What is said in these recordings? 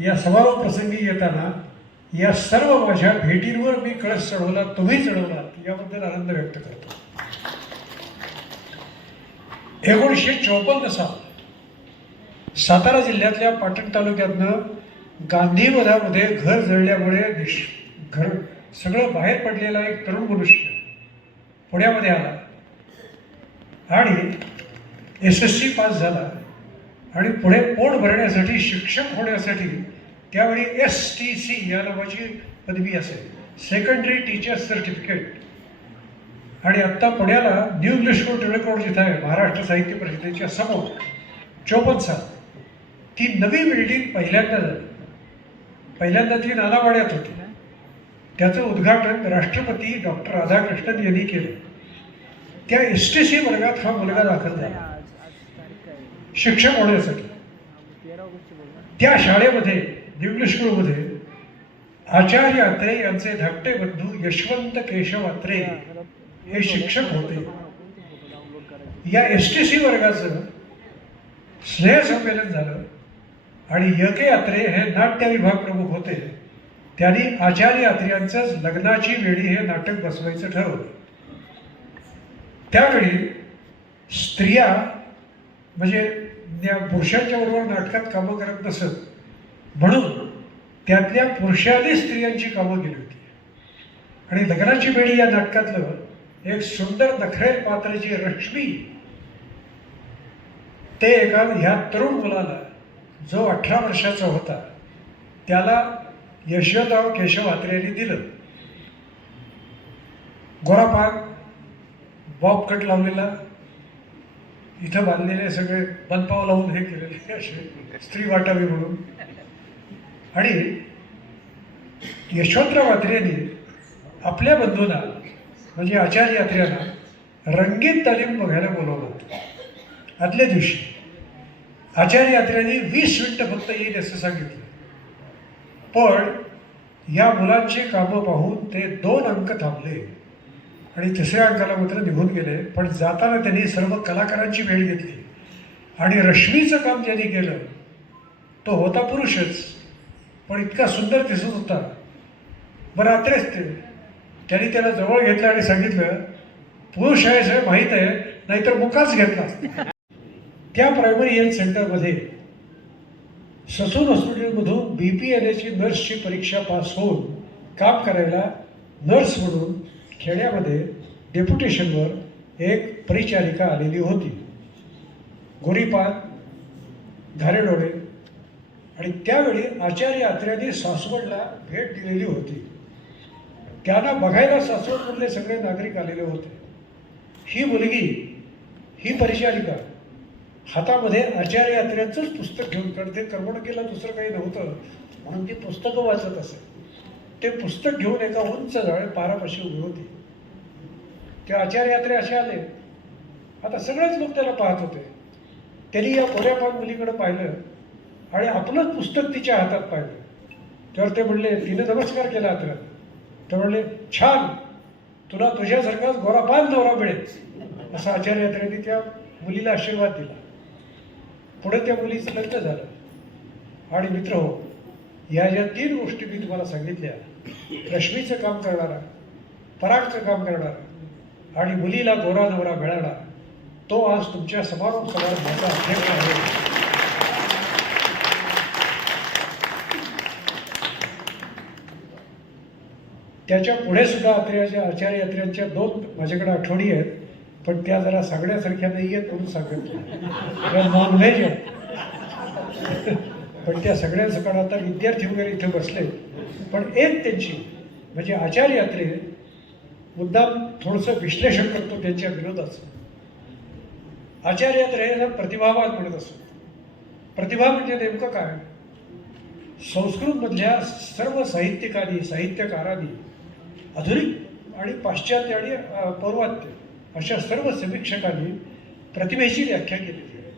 या समारोह प्रसंगी येताना या सर्व माझ्या भेटींवर मी कळस चढवला तुम्ही चढवला याबद्दल आनंद व्यक्त करतो. एकोणीसशे चौपन्न साल सातारा जिल्ह्यातल्या पाटण तालुक्यातनं गांधी मधामध्ये घर जळल्यामुळे निश घर सगळं बाहेर पडलेला एक तरुण मनुष्य पुण्यामध्ये आला. आणि एस एस सी पास झाला. आणि पुढे पोट भरण्यासाठी शिक्षक होण्यासाठी त्यावेळी एस टी सी या नावाची पदवी असेल. सेकंडरी टीचर सर्टिफिकेट आणि आत्ता पुण्याला न्यू इंग्लिश स्कूल जिथं आहे. महाराष्ट्र साहित्य परिषदेच्या समोर. चोपन्न साल. ती नवी बिल्डिंग पहिल्यांदा झाली. पहिल्यांदा ती नानावाड्यात होती. त्याचं उद्घाटन राष्ट्रपती डॉक्टर राधाकृष्णन यांनी केलं. त्या एस टी सी वर्गात हा मुलगा दाखल झाला आज आज तारीख काय आहे? शिक्षक होण्यासाठी. त्या शाळेमध्ये न्यू इंग्लिश स्कूलमध्ये आचार्य अत्रे यांचे धाकटे बंधू यशवंत केशव अत्रे हे शिक्षक होते. या एस टी सी वर्गाचं स्नेहसंमेलन झालं आणि य के अत्रे हे नाट्य विभाग प्रमुख होते. त्यांनी आचार्य अत्र्यांचंच लग्नाची वेळी हे नाटक बसवायचं ठरवलं. त्यावेळी स्त्रिया म्हणजे पुरुषांच्या बरोबर नाटकात कामं करत नसत. म्हणून त्यातल्या पुरुषांनी स्त्रियांची कामं केली होती. आणि लग्नाची बेडी या नाटकातलं एक सुंदर नखरेल पात्राची रश्मी ते एका ह्या तरुण मुलाला जो अठरा वर्षाचा होता त्याला यशवंतराव केशव आत्रे यांनी दिलं. गोरापाक बॉब कट लावलेला इथं बांधलेले सगळे बनपाव लावून हे केलेले असे स्त्री वाटावी म्हणून. आणि यशवंतराव आत्रे आपल्या बंधूंना म्हणजे आचार्य यात्र्यांना रंगीत तालीम बघायला बोलवलं होतं. आदल्या दिवशी आचार्य यात्र्यांनी वीस मिनटं फक्त येईल असं सांगितलं. पण या मुलांची कामं पाहून ते दोन अंक थांबले. आणि तिसऱ्या अंकाला मात्र निघून गेले. पण जाताना त्यांनी सर्व कलाकारांची भेट घेतली. आणि रश्मीचं काम ज्यांनी केलं. तो होता पुरुषच पण इतका सुंदर दिसत होता. बरं आत्रेच ते. त्यांनी त्याला जवळ घेतलं आणि सांगितलं पुरुष आहे हे माहीत आहे नाहीतर मुकाच घेतला. त्या प्रायमरी हेल्थ सेंटरमध्ये ससून हॉस्पिटलमधून बी पी एल एची नर्सची परीक्षा पास होऊन काम करायला नर्स म्हणून खेड्यामध्ये डेप्युटेशनवर एक परिचारिका आलेली होती. गोरीपाल घारेडोळे आणि त्यावेळी आचार्य आत्र्यांनी सासवडला भेट दिलेली होती. त्यांना बघायला सासवडमधले सगळे नागरिक आलेले होते. ही मुलगी ही परिचारिका हातामध्ये आचार्य यात्रेचंच पुस्तक घेऊन कारण ते करमणुकीला दुसरं काही नव्हतं म्हणून ती पुस्तकं वाचत असे. ते पुस्तक घेऊन एका उंच झाडे पारापाशी उभी होती. ते आचार्य यात्रे असे आले. आता सगळेच लोक त्याला पाहत होते. त्यांनी या कोऱ्यापान मुलीकडे पाहिलं आणि आपलंच पुस्तक तिच्या हातात पाहिलं. तर ते म्हणले तिने नमस्कार केला अत्र ते म्हणले छान. तुला तुझ्यासारखाच गोरापान नवरा मिळेल. असं आचार्य यात्रेने त्या मुलीला आशीर्वाद दिला. पुढे त्या मुलीचं लग्न झालं आणि मित्र हो या ज्या तीन गोष्टी मी तुम्हाला सांगितल्या रश्मीचं काम करणारा परागचं काम करणारा आणि मुलीला दोरा दोरा मिळाला. तो आज तुमच्या समारोप समारंभाचा अध्यक्ष आहे. त्याच्या पुढे सुद्धा आत्र्याच्या आचार्य यात्र्यांच्या दोन माझ्याकडे आठवणी आहेत पण त्या जरा सांगण्यासारख्या नाही आहेत म्हणून सांगत त्या नॉनव्हेज आहेत. पण त्या सगळ्या सकाळ आता विद्यार्थी वगैरे इथे बसले पण एक त्यांची म्हणजे आचार्य यात्रे मुद्दाम थोडंसं विश्लेषण करतो त्यांच्या विरोधाचं. आचार्य यात्रे याला प्रतिभावान म्हणत असतो. प्रतिभा म्हणजे नेमकं काय? संस्कृतमधल्या सर्व साहित्यिकांनी साहित्यकारांनी आधुनिक आणि पाश्चात्य आणि पौर्वात्य अशा सर्व समीक्षकांनी प्रतिभेची व्याख्या केलेली आहे.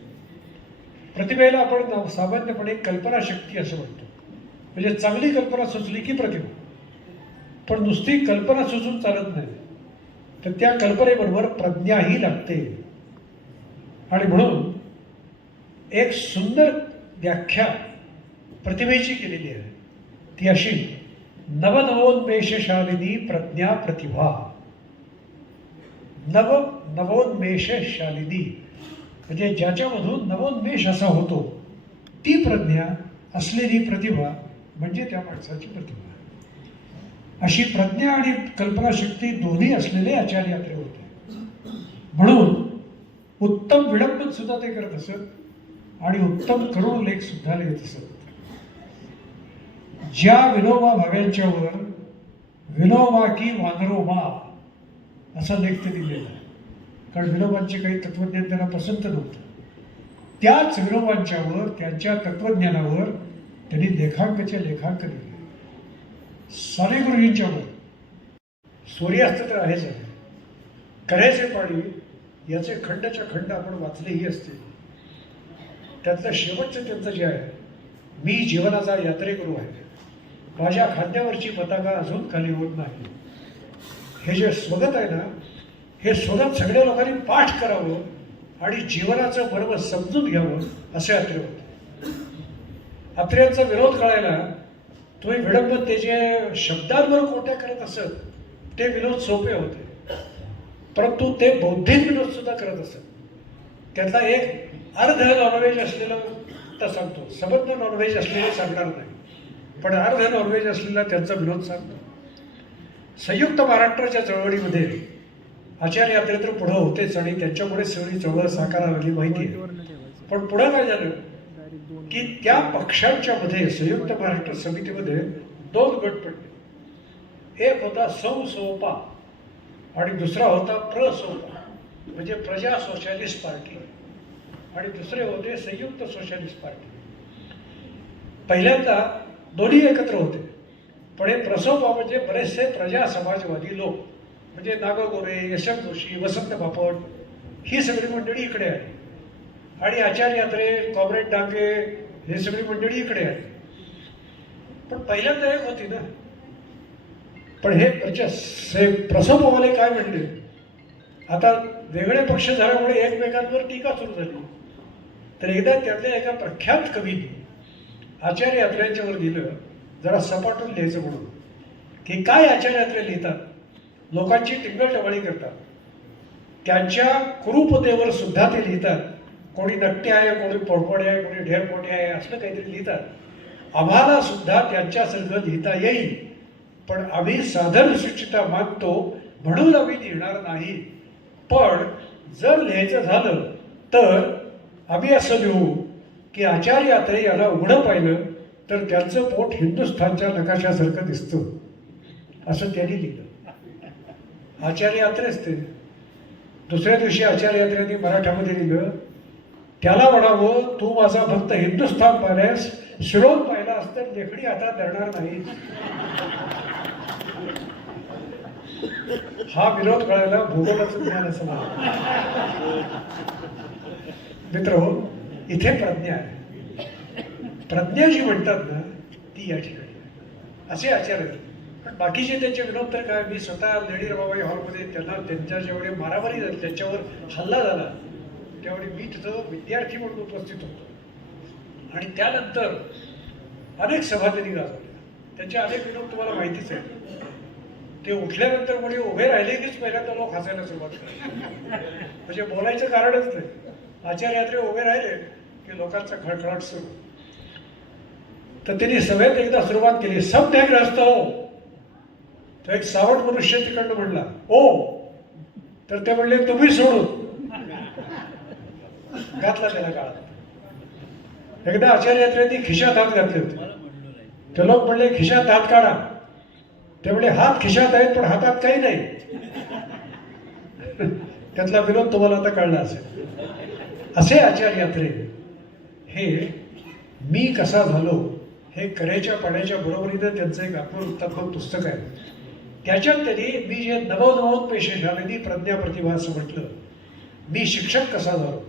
प्रतिभेला आपण सामान्यपणे कल्पनाशक्ती असं म्हणतो. म्हणजे चांगली कल्पना सुचली की प्रतिभा. पण नुसती कल्पना सुचून चालत नाही. तर त्या कल्पनेबरोबर प्रज्ञाही लागते. आणि म्हणून एक सुंदर व्याख्या प्रतिमेची केलेली आहे. ती अशी नवनवोन्मेषशालिनी प्रज्ञा प्रतिभा. नव नवोन्मेषशालिनी. म्हणजे ज्याच्यामधून नवोन्मेष असा होतो ती प्रज्ञा असलेली प्रतिभा म्हणजे त्या माणसाची प्रतिभा. अशी प्रज्ञा आणि कल्पनाशक्ती दोन्ही असलेले आचार्य यात्रे होते. म्हणून उत्तम विडंबन सुद्धा ते करत असत आणि उत्तम करुण लेख सुद्धा लिहित असत. ज्या विनोबा भाव्यांच्यावर विनोबा की वानरोबा असा लेख ते लिहिलेला आहे कारण विनोबांचे काही तत्वज्ञान त्यांना पसंत नव्हतं. त्याच विनोबांच्यावर त्यांच्या तत्वज्ञानावर त्यांनी लेखांकचे लेखांक सारे गुरुजींच्या गुरुजींच्यावर सूर्यास्त तर आहेच आहे. कड्याचे पाणी याचे खंडच्या खंड आपण वाचलेही असते. त्यातलं शेवटचं त्यांचं जे आहे मी जीवनाचा यात्रेकरू आहे. माझ्या खांद्यावरची पताका अजून खाली होत नाही. हे जे स्वगत आहे ना हे स्वगत सगळ्या लोकांनी पाठ करावं आणि जीवनाचं बरोबर समजून घ्यावं असे अत्रे होते. अत्र्यांचा विरोध कळायला तुम्ही विडंबन ते जे शब्दांवर कोट्या करत असत ते विनोद सोपे होते. परंतु ते बौद्धिक विनोद सुद्धा करत असत. त्यातला एक अर्ध नॉनव्हेज असलेलं तर सांगतो. सबंध नॉनव्हेज असलेले सांगणार नाही. पण अर्ध नॉनव्हेज असलेला त्यांचा विनोद सांगतो. संयुक्त महाराष्ट्राच्या चळवळीमध्ये आचार्य यात्रे पुढं होतेच आणि त्यांच्यामुळे सगळी चळवळ साकारावी लागली माहिती आहे. पण पुढं काय झालं? की त्या पक्षांच्या मध्ये संयुक्त महाराष्ट्र समितीमध्ये दोन गट पडले. एक होता सौसोपा आणि दुसरा होता प्रसोपा म्हणजे प्रजा सोशालिस्ट पार्टी. आणि दुसरे होते संयुक्त सोशालिस्ट पार्टी. पहिल्यांदा दोन्ही एकत्र होते पण हे प्रसोपा म्हणजे बरेचसे प्रजा समाजवादी लोक म्हणजे नागगोरे यशवंत जोशी वसंत बापट ही सगळी मंडळी इकडे आहे आणि आचार्य यात्रे कॉम्रेड डाके हे सगळी मंडळी इकडे आहे पण पहिल्यांदा एक होती ना. पण हे प्रचस हे प्रसववाले काय म्हणले? आता वेगळे पक्ष झाल्यामुळे एकमेकांवर टीका सुरू झाली. तर एकदा त्यातल्या एका प्रख्यात कवीने आचार्य यात्रेंच्यावर दिलं जरा सपाटून लिहायचं म्हणून की काय आचार्य यात्रे लिहितात? लोकांची टिंगलटवाळी करतात. त्यांच्या कुरूपतेवर सुद्धा ते लिहितात. कोणी नट्टे आहे कोणी पोळपोडे आहे कोणी ढेरपोटे आहे असं काहीतरी लिहितात. आम्हाला सुद्धा त्यांच्यासारखं लिहिता येईल पण आम्ही साधन सुचिता मागतो म्हणून आम्ही लिहिणार नाही. पण जर लिहायचं झालं तर आम्ही असं लिहू की आचार्य यात्रे याला उघडं पाहिलं तर त्यांचं पोट हिंदुस्थानच्या नकाशासारखं दिसतं. असं त्यांनी लिहिलं. आचार्य यात्रेच ते. दुसऱ्या दिवशी आचार्य यात्रेने मराठामध्ये लिहिलं त्याला म्हणावं तू माझा फक्त हिंदुस्थान पाहिल्यास शिरोन पाहिला असतं लेखणी आता धरणार नाही. हा विरोध कळायला भूगोलाचं ज्ञान असं मित्र हो इथे प्रज्ञा आहे. प्रज्ञा जी म्हणतात ना ती या ठिकाणी आहे. असे आचार्य. आहेत. पण बाकीचे त्यांचे विनोद तर काय? मी स्वतः लेडी रमाबाई हॉलमध्ये त्यांना त्यांच्या जेवढे मारामारी झाली त्यांच्यावर हल्ला झाला. त्यावेळी मी तिथं विद्यार्थी म्हणून उपस्थित होतो. आणि त्यानंतर अनेक सभा त्यांनी गाजवल्या त्यांचे अनेक विनोद तुम्हाला माहितीच आहे. ते उठल्यानंतर कोणी उभे राहिले कीच पहिल्यांदा लोक हसायला सुरुवात करतात. म्हणजे बोलायचं कारणच नाही. आचार्य यात्रे उभे राहिले की लोकांचा खळखळाट सुरू. तर त्यांनी सभेत एकदा सुरुवात केली. सब न्यायग्रस्त हो तो एक सावट मनुष्य तिकडनं म्हणला ओ. तर ते म्हणले तुम्ही सोडून. घातला त्याला काळात एकदा आचार्य खिशात हात घातले होते. ते लोक म्हणले खिशात हात काढा. ते म्हणले हात खिशात आहेत पण हातात काही नाही. त्यातला विनोद तुम्हाला आता कळला असेल. असे आचार्यात्रे हे मी कसा झालो हे करेच्या पाण्याच्या बरोबरीनं त्यांचं एक आत्मवृत्तात्मक पुस्तक आहे. त्याच्यात त्यांनी मी जे नवनवोद पेशे झालेली ती प्रतिभा असं म्हटलं मी शिक्षक कसा झालो?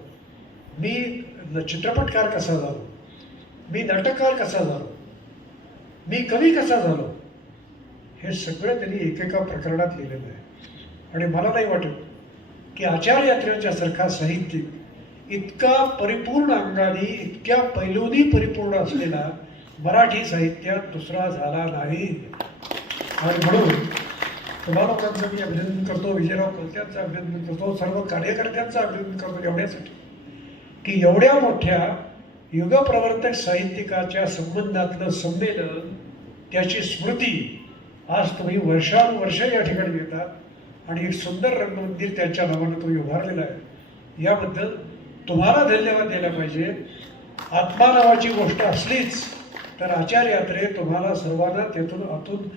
मी न- चित्रपटकार कसा झालो? मी नाटककार कसा झालो? मी कवी कसा झालो? हे सगळं त्यांनी एकेका प्रकरणात लिहिलेलं आहे. आणि मला नाही वाटत की आचार्य यात्रेच्या सारखा साहित्यिक इतका परिपूर्ण अंगाने इतक्या पैलूनी परिपूर्ण असलेला मराठी साहित्यात दुसरा झाला नाही. आणि म्हणून तुम्हा लोकांचं मी अभिनंदन करतो विजयराव कोलत्यांचं अभिनंदन करतो सर्व कार्यकर्त्यांचं अभिनंदन करतो एवढ्यासाठी. की एवढ्या मोठ्या युगप्रवर्तक साहित्यिकाच्या संबंधातलं संमेलन त्याची स्मृती आज तुम्ही वर्षानुवर्ष या ठिकाणी घेतात आणि एक सुंदर रंगमंदिर त्यांच्या नावानं तुम्ही उभारलेलं आहे. याबद्दल तुम्हाला धन्यवाद द्यायला पाहिजे. आत्मा नावाची गोष्ट असलीच तर आचार्य यात्रे तुम्हाला सर्वांना त्यातून आतून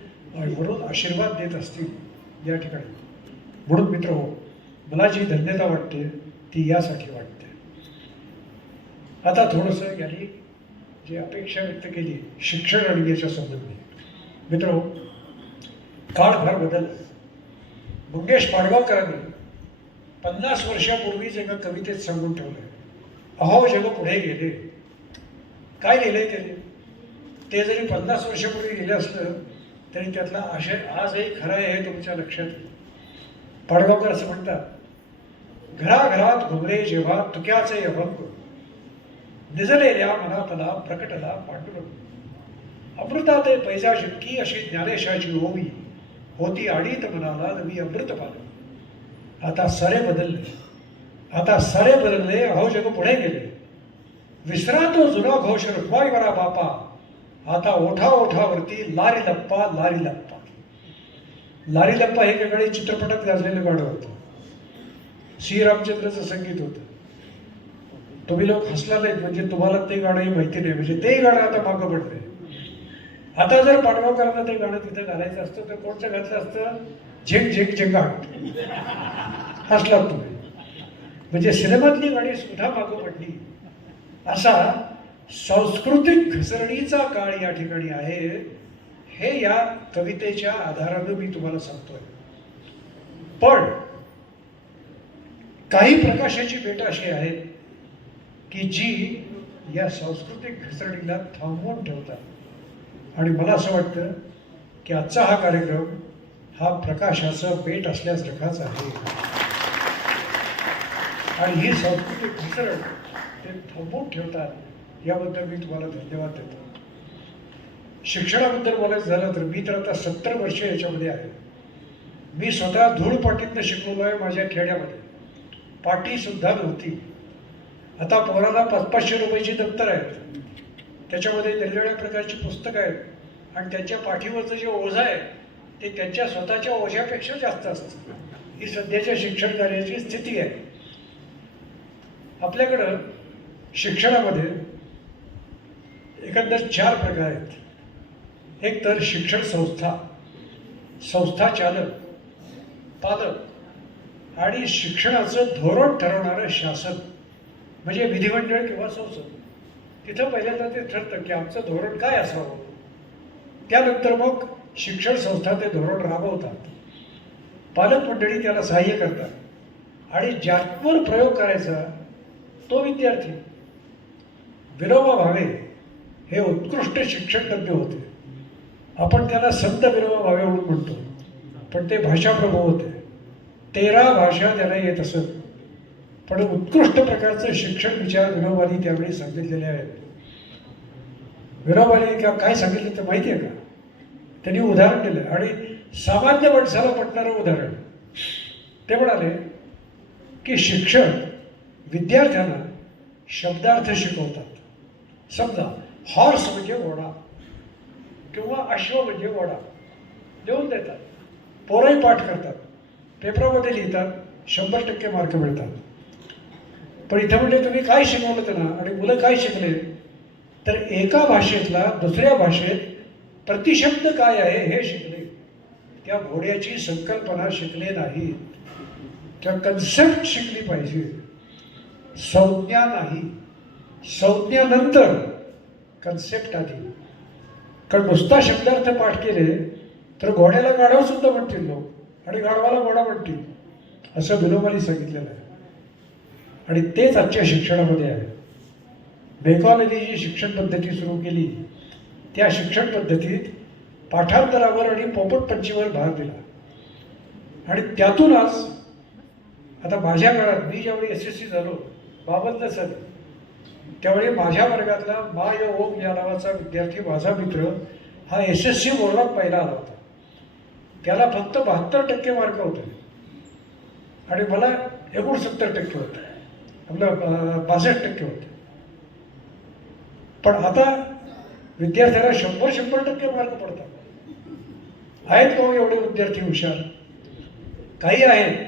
म्हणून आशीर्वाद देत असतील या ठिकाणी. म्हणून मित्र हो मला जी धन्यता वाटते ती यासाठी वाटते. आता थोडंसं यांनी जी अपेक्षा व्यक्त केली शिक्षण आणि याच्या संबंधी. मित्र काळ फार बदल. मंगेश पाडगावकरांनी पन्नास वर्षापूर्वी एका कवितेत सांगून ठेवलं अहो जग पुढे गेले. काय लिहिलंय त्याने ते जरी पन्नास वर्षापूर्वी लिहिलं असलं तरी त्यातला आशय आजही खरा आहे तुमच्या लक्षात. पाडगावकर असं म्हणतात घराघरात घुमले जेव्हा तुक्याचे अभंग. निजलेल्या मनातला प्रकटला पांडुरंग अमृताते पैजा शिटकी अशी ज्ञानेशाची ओवी होती आडीत मनाला नवी अमृत पाल आता सरे बदलले आता सरे बदलले अहो जग पुढे गेले विसरातो जुना घोष वरा बापा आता ओठा ओठावरती लारी लप्पा लारी लप्पा लारी लप्पा हे एकेकाळी चित्रपटात गाजलेलं गाणं होतं श्रीरामचंद्रचं संगीत होतं तुम्ही लोक हसला नाहीत म्हणजे तुम्हाला ते गाणंही माहिती नाही म्हणजे तेही गाणं आता मागं पडलंय. आता जर पाडगावकरांना ते गाणं तिथं घालायचं असतं तर कोणचं घातलं असतं? झेक झेक झेंगाट हसलात तुम्ही. म्हणजे सिनेमातली गाणी सुद्धा मागं पडली. असा सांस्कृतिक घसरणीचा काळ या ठिकाणी आहे. हे या कवितेच्या आधारानं मी तुम्हाला सांगतोय. पण काही प्रकाशाची भेट अशी आहे की जी या सांस्कृतिक घसरणीला थांबवून ठेवतात. आणि मला असं वाटतं की आजचा हा कार्यक्रम हा प्रकाशाचा पेट असल्यासारखाच आहे. आणि ही सांस्कृतिक घसरण ते थांबवून ठेवतात याबद्दल मी तुम्हाला धन्यवाद देतो. शिक्षणाबद्दल बोलायचं झालं तर मी तर आता सत्तर वर्ष याच्यामध्ये आहे. मी स्वतः धूळ पाटीतनं शिकवलो आहे माझ्या खेड्यामध्ये. पाटीसुद्धा नव्हती. आता पोराला पाच पाचशे रुपयाची दप्तर आहेत. त्याच्यामध्ये वेगवेगळ्या प्रकारची पुस्तकं आहेत. आणि त्यांच्या पाठीवरचं जे ओझं आहे ते त्यांच्या स्वतःच्या ओझ्यापेक्षा जास्त असतं. ही सध्याच्या शिक्षण कार्याची स्थिती आहे. आपल्याकडं शिक्षणामध्ये एकंदर चार प्रकार आहेत. एक तर शिक्षण संस्था संस्था चालक पालक आणि शिक्षणाचं धोरण ठरवणारं शासन. म्हणजे विधिमंडळ किंवा संसद तिथं पहिल्यांदा ते ठरतं की आमचं धोरण काय असावं. त्यानंतर मग शिक्षण संस्था ते धोरण राबवतात. पालक मंडळी त्याला सहाय्य करतात. आणि ज्यावर प्रयोग करायचा तो विद्यार्थी विनोबा भावे हे उत्कृष्ट शिक्षण तज्ञ होते. आपण त्याला संत विनोबा भावे म्हणून म्हणतो. पण ते भाषाप्रभू होते. तेरा भाषा त्याला येत असत. पण उत्कृष्ट प्रकारचं शिक्षण विचार विनोबानी त्यावेळी सांगितलेले आहेत. विनोबानी किंवा काय सांगितलं ते माहिती आहे का? त्यांनी उदाहरण दिलं आणि सामान्य माणसाला पटणारं उदाहरण. ते म्हणाले की शिक्षक विद्यार्थ्यांना शब्दार्थ शिकवतात. समजा हॉर्स म्हणजे ओढा किंवा अश्व म्हणजे ओढा देऊन देतात. पोरही पाठ करतात. पेपरामध्ये लिहितात. शंभर टक्के मार्क मिळतात. पण इथं म्हणजे तुम्ही काय शिकवलं त्यांना? आणि मुलं काय शिकले? तर एका भाषेतला दुसऱ्या भाषेत प्रतिशब्द काय आहे हे शिकले. त्या घोड्याची संकल्पना शिकले नाही. त्या कन्सेप्ट शिकली पाहिजे. संज्ञा नाही. संज्ञानंतर कन्सेप्ट आधी कारण नुसता शब्दार्थ पाठ केले तर घोड्याला गाढव सुद्धा म्हणतील लोक. आणि गाढवाला घोडा म्हणतील. असं विनोबानी सांगितलेलं आहे. आणि तेच आजच्या शिक्षणामध्ये आहे. बेकॉलनी जी शिक्षण पद्धती सुरू केली त्या शिक्षण पद्धतीत पाठांतरावर आणि पोपटपंचीवर भार दिला. आणि त्यातून आज आता माझ्या काळात मी ज्यावेळी एस एस सी झालो बावन्न सर त्यावेळी माझ्या वर्गातला मा या ओम या नावाचा विद्यार्थी माझा मित्र हा एस एस सी बोर्डात पहिला आला होता. त्याला फक्त बहात्तर टक्के मार्क होते. आणि मला एकोणसत्तर टक्के होते. आपलं बासष्ट टक्के होते. पण आता विद्यार्थ्याला शंभर शंभर टक्के मार्क पडतात. आहेत का हो एवढे विद्यार्थी हुशार? काही आहेत.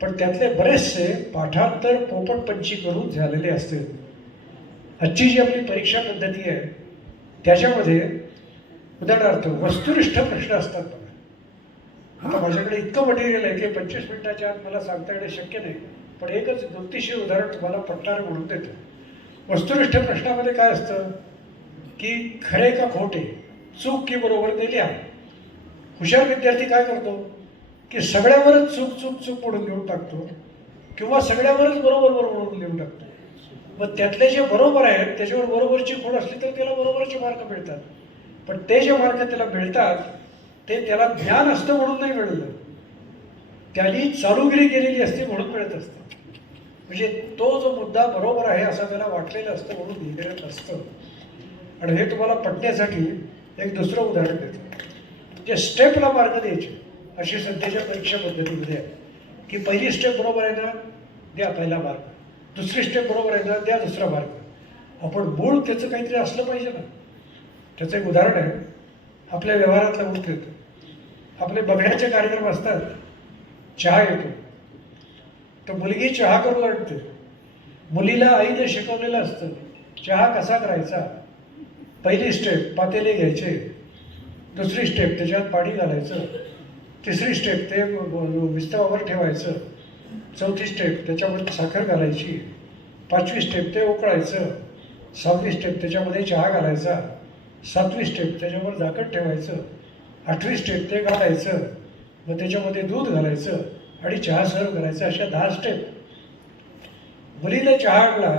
पण त्यातले बरेचसे पाठांतर पोपटपंची करून झालेले असते आजची जी आपली परीक्षा पद्धती आहे त्याच्यामध्ये उदाहरणार्थ वस्तुनिष्ठ प्रश्न असतात बघा. आता माझ्याकडे इतकं मटेरियल आहे की पंचवीस मिनिटाच्या आत मला सांगता येणं शक्य नाही. पण एकच गमतीशीर उदाहरण तुम्हाला पटणार म्हणून देतो. वस्तुनिष्ठ प्रश्नामध्ये काय असतं? की खरे का खोटे चूक की बरोबर ते लिहा. हुशार विद्यार्थी काय करतो? की सगळ्यावरच चूक चूक चूक म्हणून लिहून टाकतो किंवा सगळ्यावरच बरोबर बरोबर म्हणून लिहून टाकतो. मग त्यातले जे बरोबर आहेत त्याच्यावर बरोबरची खोड असली तर त्याला बरोबरचे मार्क मिळतात. पण ते जे मार्क त्याला मिळतात ते त्याला ज्ञान असतं म्हणून नाही मिळलं त्याने चालूगिरी केलेली असते म्हणून मिळत असतं. म्हणजे तो जो मुद्दा बरोबर आहे असं त्याला वाटलेलं असतं म्हणून लिहिलेलं नसतं. आणि हे तुम्हाला पटण्यासाठी एक दुसरं उदाहरण देतो. जे स्टेपला मार्ग द्यायचे अशी सध्याच्या परीक्षा पद्धतीमध्ये आहे. की पहिली स्टेप बरोबर आहे ना द्या पहिला मार्ग. दुसरी स्टेप बरोबर आहे ना द्या दुसरा मार्ग. आपण मूळ त्याचं काहीतरी असलं पाहिजे ना. त्याचं एक उदाहरण आहे. आपल्या व्यवहारातलं गोष्ट येतं आपले बघण्याचे कार्यक्रम असतात. चहा येतो तर मुलगी चहा करू लागते मुलीला आईने शिकवलेलं असतं चहा कसा करायचा? पहिली स्टेप पातेले घ्यायचे दुसरी स्टेप त्याच्यात पाणी घालायचं तिसरी स्टेप ते विस्तवावर ठेवायचं चौथी स्टेप त्याच्यामध्ये साखर घालायची पाचवी स्टेप ते उकळायचं सहावी स्टेप त्याच्यामध्ये चहा घालायचा सातवी स्टेप त्याच्यावर झाकण ठेवायचं आठवी स्टेप ते घालायचं मग त्याच्यामध्ये दूध घालायचं आणि चहा सर्व करायचा अशा दहा स्टेप मुलीला चहा आणला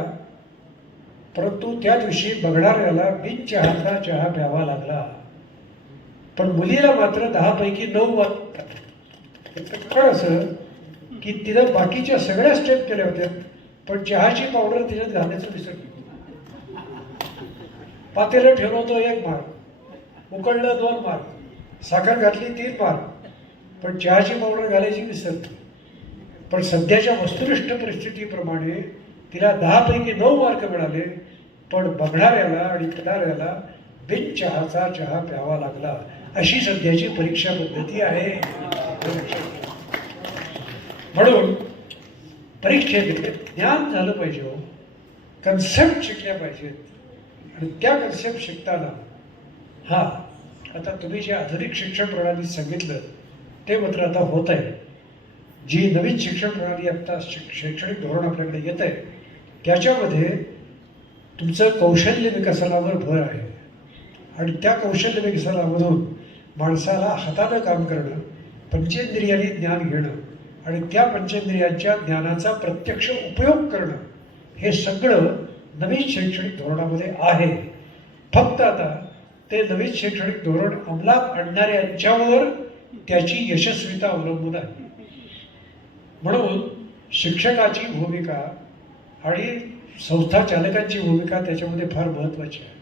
परंतु त्या दिवशी बघणाऱ्याला बिन चहाचा चहा प्यावा लागला. पण मुलीला मात्र दहापैकी नऊ वाट कारण असं की तिनं बाकीच्या सगळ्या स्टेप केल्या होत्या पण चहाची पावडर तिच्यात घालण्याचं विसरली. पातेलं ठेवलं होतं एक मार्क उकळलं दोन मार्क साखर घातली तीन मार्क पण चहाची पावडर घालायची विसरली. पण सध्याच्या वस्तुनिष्ठ परिस्थितीप्रमाणे तिला दहापैकी नऊ मार्क मिळाले पण बघणाऱ्याला आणि पिणाऱ्याला बिन चहाचा चहा प्यावा लागला. अशी सध्याची परीक्षा पद्धती आहे. म्हणून परीक्षेत ज्ञान झालं पाहिजे हो. कन्सेप्ट शिकल्या पाहिजेत. आणि त्या कन्सेप्ट शिकताना हा आता तुम्ही जे आधुनिक शिक्षण प्रणालीत सांगितलं ते मात्र आता होत आहे. जी नवीन शिक्षण प्रणाली आत्ता शिक शैक्षणिक धोरण आपल्याकडे येत आहे त्याच्यामध्ये तुमचं कौशल्य विकसनावर भर आहे. आणि त्या कौशल्य विकसनामधून माणसाला हातानं काम करणं पंचेंद्रियाने ज्ञान घेणं आणि त्या पंचेंद्रियांच्या ज्ञानाचा प्रत्यक्ष उपयोग करणं हे सगळं नवीन शैक्षणिक धोरणामध्ये आहे. फक्त आता ते नवीन शैक्षणिक धोरण अंमलात आणणाऱ्यांच्यावर त्याची यशस्वीता अवलंबून आहे. म्हणून शिक्षकाची भूमिका आणि संस्था चालकांची भूमिका त्याच्यामध्ये फार महत्त्वाची आहे.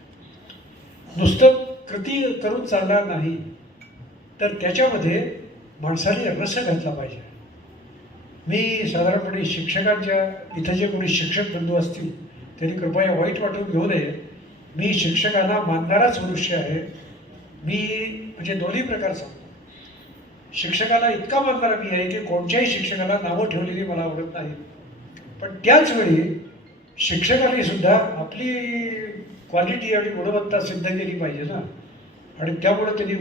नुसतं कृती करून चालणार नाही तर त्याच्यामध्ये माणसाने रस घातला पाहिजे. मी साधारणपणे शिक्षकांच्या इथं जे कोणी शिक्षक बंधू असतील त्यांनी कृपया वाईट वाटून घेऊ नये. मी शिक्षकांना मानणाराच मनुष्य आहे. मी म्हणजे दोन्ही प्रकार सांगतो. शिक्षकाला इतका मानणारा मी आहे की कोणत्याही शिक्षकाला नावं ठेवलेली मला आवडत नाही. पण त्याच वेळी शिक्षकांनी सुद्धा आपली क्वालिटी आणि गुणवत्ता सिद्ध केली पाहिजे ना. आणि त्यामुळे त्यांनी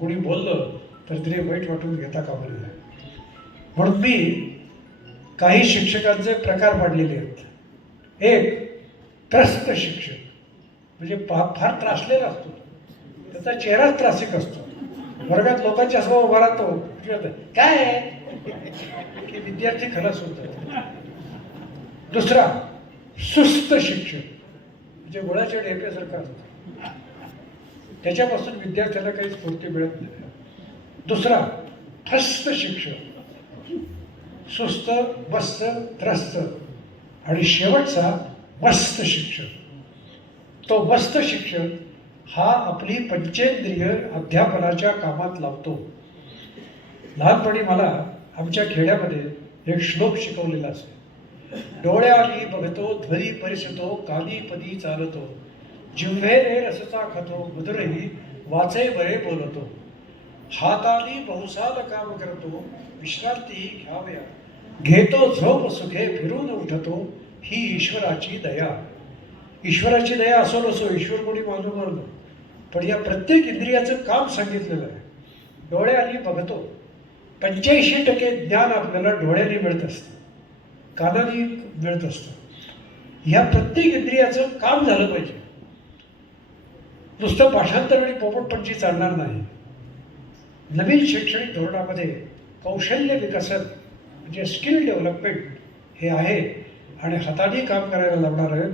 कोणी बोललं तर तिने वाईट वाटून घेता कामा नये. म्हणून मी काही शिक्षकांचे प्रकार पाडलेले आहेत. एक त्रस्त शिक्षक. म्हणजे पा फार त्रासलेला असतो. त्याचा चेहराच त्रासिक असतो. वर्गात लोकांच्या समोर उभा राहतो. काय की विद्यार्थी खलास होत दुसरा सुस्त शिक्षक म्हणजे गोळ्याच्या ढेप्यासारखा असतो. त्याच्यापासून विद्यार्थ्याला काही स्फूर्ती मिळत नाही. दुसरा ठस्त शिक्षक सुस्त मस्त त्रस्त. आणि शेवटचा मस्त शिक्षक तो मस्त शिक्षक हा आपली पंचेंद्रिय अध्यापनाच्या कामात लावतो. लहानपणी मला आमच्या खेड्यामध्ये एक श्लोक शिकवलेला असे. डोळ्याली बघतो ध्वनी परिसतो कानी पदी चालतो. जिव्हे रे रसचा खतो मधुरही वाचे बरे बोलतो. हाताली बहुसाल काम करतो विश्रांती घ्याव्या. घेतो झोप सुखे फिरून उठतो ही ईश्वराची दया. ईश्वराची दया असो नसो ईश्वर कोणी मानू मानलो पण या प्रत्येक इंद्रियाचं काम सांगितलेलं आहे. डोळ्याने बघतो. पंच्याऐंशी टक्के ज्ञान आपल्याला डोळ्याने मिळत असतं. कानाने मिळत असतं. ह्या प्रत्येक इंद्रियाचं काम झालं पाहिजे. नुसतं पाठांतर आणि पोपटपंची चालणार नाही. नवीन शैक्षणिक धोरणामध्ये कौशल्य विकसन म्हणजे स्किल डेव्हलपमेंट हे आहे आणि हाताने काम करायला लावणार आहे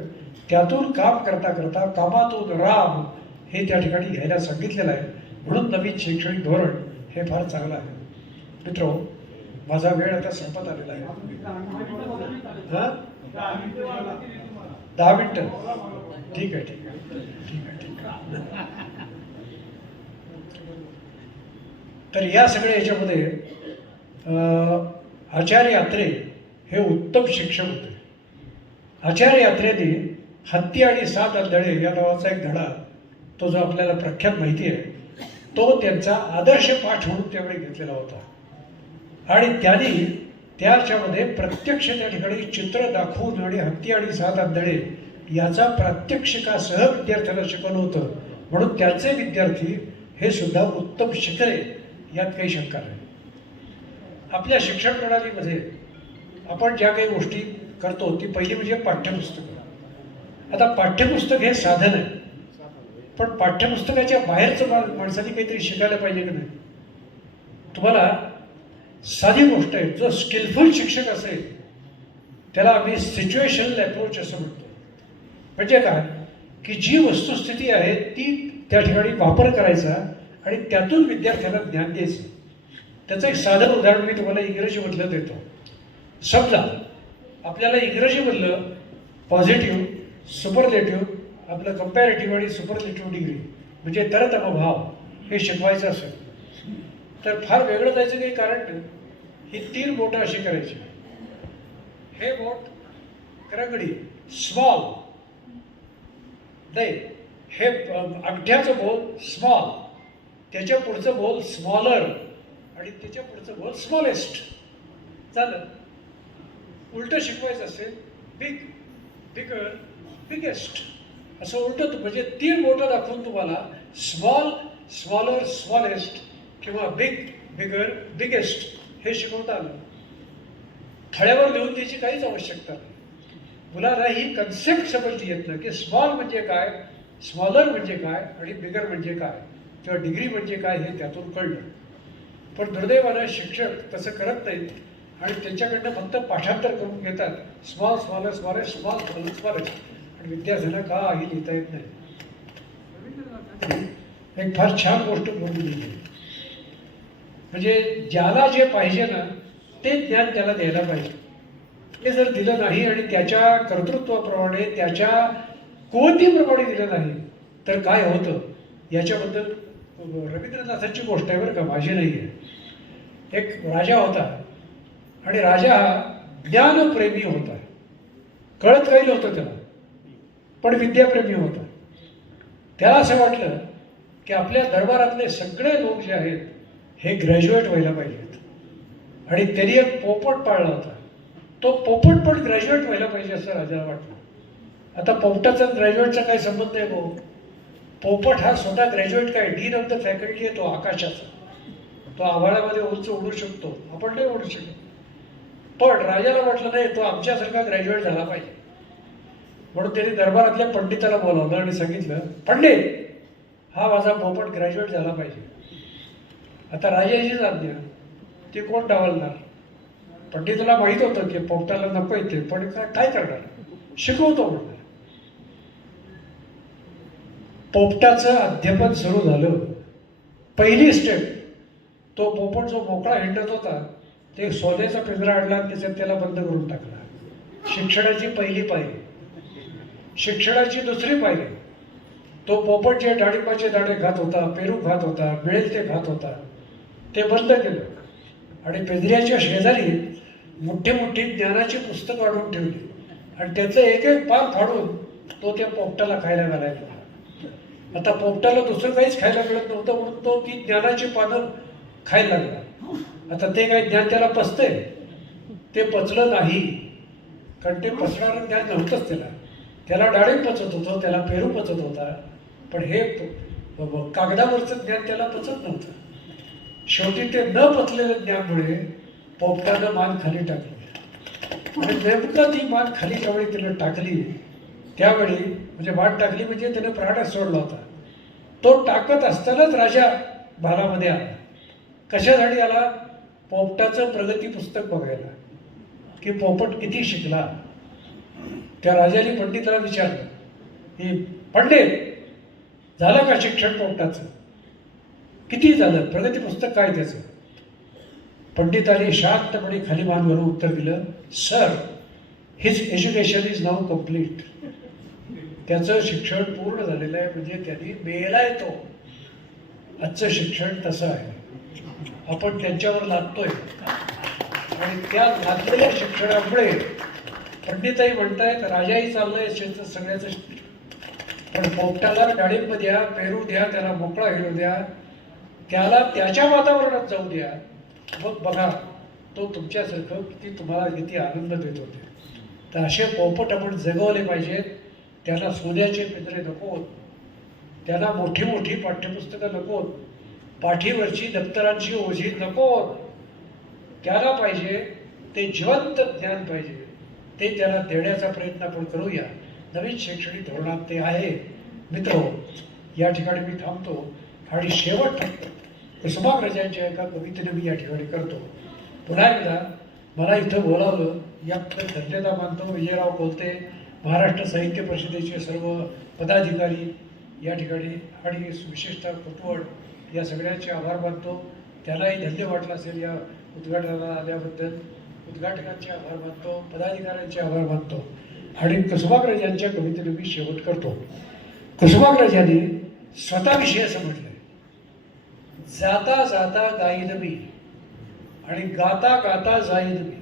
त्यातून काम करता करता कामातून राम हे त्या ठिकाणी घ्यायला सांगितलेलं आहे. म्हणून नवीन शैक्षणिक धोरण हे फार चांगलं आहे. मित्र माझा वेळ आता संपत आलेला आहे. दहा मिनटं. ठीक आहे ठीक आहे. ठीक आहे ठीक आहे. तर या सगळ्या याच्यामध्ये आचार्य यात्रे हे उत्तम शिक्षक होते. आचार्य यात्रेने हत्ती आणि सात आंधळे या नावाचा एक धडा तो जो आपल्याला प्रख्यात माहिती आहे तो त्यांचा आदर्श पाठ म्हणून त्यावेळी घेतलेला होता. आणि त्यांनी त्याच्यामध्ये प्रत्यक्ष त्या ठिकाणी चित्र दाखवून आणि हत्ती आणि सात आंधळे याचा प्रात्यक्षिकासह विद्यार्थ्यांना शिकवलं होतं. म्हणून त्याचे विद्यार्थी हे सुद्धा उत्तम शिकले यात काही शंका नाही. आपल्या शिक्षण प्रणालीमध्ये आपण ज्या काही गोष्टी करतो ती पहिली म्हणजे पाठ्यपुस्तकं. आता पाठ्यपुस्तक हे साधन आहे. पण पाठ्यपुस्तकाच्या बाहेरचं मा माणसाने काहीतरी शिकायला पाहिजे की नाही? तुम्हाला साधी गोष्ट आहे जो स्किलफुल शिक्षक असेल त्याला आम्ही सिच्युएशनल अप्रोच असं म्हणतो. म्हणजे काय? की जी वस्तुस्थिती आहे ती त्या ठिकाणी वापर करायचा आणि त्यातून विद्यार्थ्यांना ज्ञान द्यायचं. त्याचं एक साधं उदाहरण मी तुम्हाला इंग्रजीमधलं देतो. समजा आपल्याला इंग्रजीमधलं पॉझिटिव्ह सुपरलेटिव्ह आपलं कम्पॅरेटिव्ह आणि सुपरलेटिव्ह डिग्री म्हणजे तरतमभाव हे शिकवायचं असेल. तर फार वेगळं जायचं काही कारण ही तीन बोटं अशी करायची. हे बोट करगडी स्मॉल नाही हे अंगठ्याचं बोल स्मॉल त्याच्या पुढचं बोल स्मॉलर आणि त्याच्या पुढचं बोल स्मॉलेस्ट झालं उलटं शिकवायचं असेल बिग बिगर बिगेस्ट असं उलटं म्हणजे तीन बोटं दाखवून तुम्हाला स्मॉल स्मॉलर स्मॉलेस्ट किंवा बिग बिगर बिगेस्ट हे शिकवता आलं. थळ्यावर लिहून द्यायची काहीच आवश्यकता नाही. मुलांना ही कन्सेप्ट समजली येत नाही की स्मॉल म्हणजे काय स्मॉलर म्हणजे काय आणि बिगर म्हणजे काय. किंवा डिग्री म्हणजे काय हे त्यातून कळलं. पण दुर्दैवानं शिक्षक तसं करत नाहीत आणि त्यांच्याकडनं फक्त पाठांतर करून घेतात. Small smaller smaller small smaller smaller विद्यार्थ्यांना काही लिहिता येत नाही. एक फार छान गोष्ट करून दिली. म्हणजे ज्याला जे पाहिजे ना ते ज्ञान त्याला द्यायला पाहिजे. ते जर दिलं नाही आणि त्याच्या कर्तृत्वाप्रमाणे त्याच्या कोणतीप्रमाणे दिलं नाही तर काय होतं? याच्याबद्दल रवींद्रनाथांची गोष्ट आहे बरं का माझी नाही आहे. एक राजा होता आणि राजा हा ज्ञानप्रेमी होता. कळत काही नव्हतं त्याला. पण विद्याप्रेमी होता. त्याला असं वाटलं की आपल्या दरबारातले सगळे लोक जे आहेत हे ग्रॅज्युएट व्हायला पाहिजेत. आणि त्यांनी एक पोपट पाळला होता. तो पोपट पण ग्रॅज्युएट व्हायला पाहिजे असं राजाला वाटलं. आता पोपटाचा ग्रॅज्युएटचा काही संबंध आहे भाऊ. पोपट हा स्वतः ग्रॅज्युएट काय? डीन ऑफ द फॅकल्टी आहे तो आकाशाचा. तो आभाळामध्ये उंच उडू शकतो. आपण नाही उडू शकतो. पण राजाला वाटलं नाही तो आमच्यासारखा ग्रॅज्युएट झाला पाहिजे. म्हणून त्यांनी दरबारातल्या पंडिताला बोलावलं आणि सांगितलं पंडित हा माझा पोपट ग्रॅज्युएट झाला पाहिजे. आता राजाचीच आज्ञा ते कोण डावलणार? पंडिताला माहीत होतं की पोपटाला नको येते पण काय काय करणार? शिकवतो म्हणणार पोपटाचं अध्यापन सुरू झालं. पहिली स्टेप तो पोपट जो मोकळा हिंडत होता ते सोन्याचा पिंजरा आणला आणि त्याच्यात त्याला बंद करून टाकला. शिक्षणाची पहिली पायरी. शिक्षणाची दुसरी पायरी. तो पोपटचे डाळिंबाचे दाणे खात होता पेरू खात होता मिळेल ते खात होता ते बंद केलं. आणि पेंढऱ्याच्या शेजारी मोठी मोठी ज्ञानाची पुस्तकं आणून ठेवली. आणि त्याचं एक एक पाक फाडून तो त्या पोपटाला खायला घालायला लागला. आता पोपटाला दुसरं काहीच खायला मिळत नव्हतं म्हणून तो ती ज्ञानाची पानं खायला लागला. आता ते काही ज्ञान त्याला पचतंय. ते पचलं नाही. कारण ते पचणारं ज्ञान नव्हतंच त्याला. त्याला डाळिंब पचत होतं त्याला पेरू पचत होता. पण हे कागदावरचं ज्ञान त्याला पचत नव्हतं. शेवटी ते न पचलेलं ज्ञानमुळे पोपटानं मान खाली टाकली. आणि नेमकं ती मान खाली ज्यावेळी तिनं टाकली त्यावेळी म्हणजे मान टाकली म्हणजे त्याने प्राणच सोडला होता. तो टाकत असतानाच राजा भानामध्ये आला. कशासाठी आला? पोपटाचं प्रगती पुस्तक बघायला. की पोपट किती शिकला? त्या राजाने पंडिताला विचारलं हे पंडित झालं का शिक्षण पोटाचं? किती झालं? प्रगती पुस्तक काय त्याचं? पंडिताने शांतपणे खाली मान उत्तर दिलं sir his education is now complete. त्याचं शिक्षण पूर्ण झालेलं आहे म्हणजे त्यांनी मेला येतो. आजचं शिक्षण तसं आहे. आपण त्यांच्यावर लादतोय आणि त्या लादलेल्या शिक्षणामुळे पंडितही म्हणतायत राजाही चाललंय शेत सगळ्याचं पण पोपटाला डाळिंब द्या पेरू द्या त्याला मोकळा घेऊ द्या त्याला त्याच्या वातावरणात जाऊ द्या. मग बघा तो तुमच्यासारखं किती तुम्हाला किती आनंद देत होते. तर असे पोपट आपण जगवले पाहिजेत त्याला सोन्याचे पिंजरे नकोत. त्याला मोठी मोठी पाठ्यपुस्तकं नकोत. पाठीवरची दप्तरांची ओझी नकोत. त्याला पाहिजे ते जिवंत ज्ञान पाहिजे. ते त्याला देण्याचा प्रयत्न आपण करूया. नवीन शैक्षणिक धोरणात ते आहे. मित्र या ठिकाणी मी थांबतो. आणि शेवट कुसुमाग्रजांच्या एका कवितेने मी या ठिकाणी करतो. पुन्हा एकदा मला इथं बोलावलं या धन्यता मानतो. विजयराव बोलते महाराष्ट्र साहित्य परिषदेचे सर्व पदाधिकारी या ठिकाणी आणि विशेषतः कुटवड या सगळ्यांचे आभार मानतो. त्यालाही धन्य वाटलं असेल या उद्घाटनाला आल्याबद्दल. उद्घाटकांचे आभार मानतो पदाधिकाऱ्यांचे आभार मानतो आणि कसुबाग्रज यांच्या कवितेने मी शेवट करतो. कसुबाग्रज यांनी स्वतःविषयी असं म्हटलंय जाता जाता गाईन मी आणि गाता गाता जाईन मी.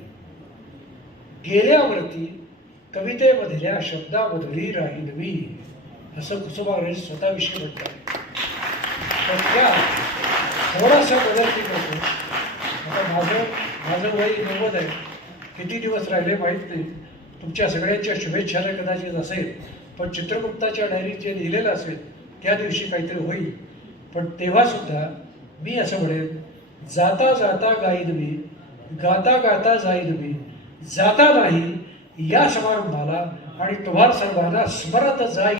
गेल्यावरती कवितेमधल्या शब्दामधली राहीन मी. असं कुसुमाग्रज स्वतःविषयी म्हटलं तर त्या थोडासा बदल मी करतो. आता माझं माझं वय नव्वद आहे. किती दिवस राहिले माहीत नाही. तुमच्या सगळ्यांच्या शुभेच्छाला कदाचित असेल पण चित्रगुप्ताच्या डायरीत जे लिहिलेलं असेल त्या दिवशी काहीतरी होईल. पण तेव्हासुद्धा मी असं म्हणेन जाता जाता गाईन मी गाता गाता जाईन मी जाता नाही या समारंभाला आणि तुम्हाला सर्वांना स्मरत जाईल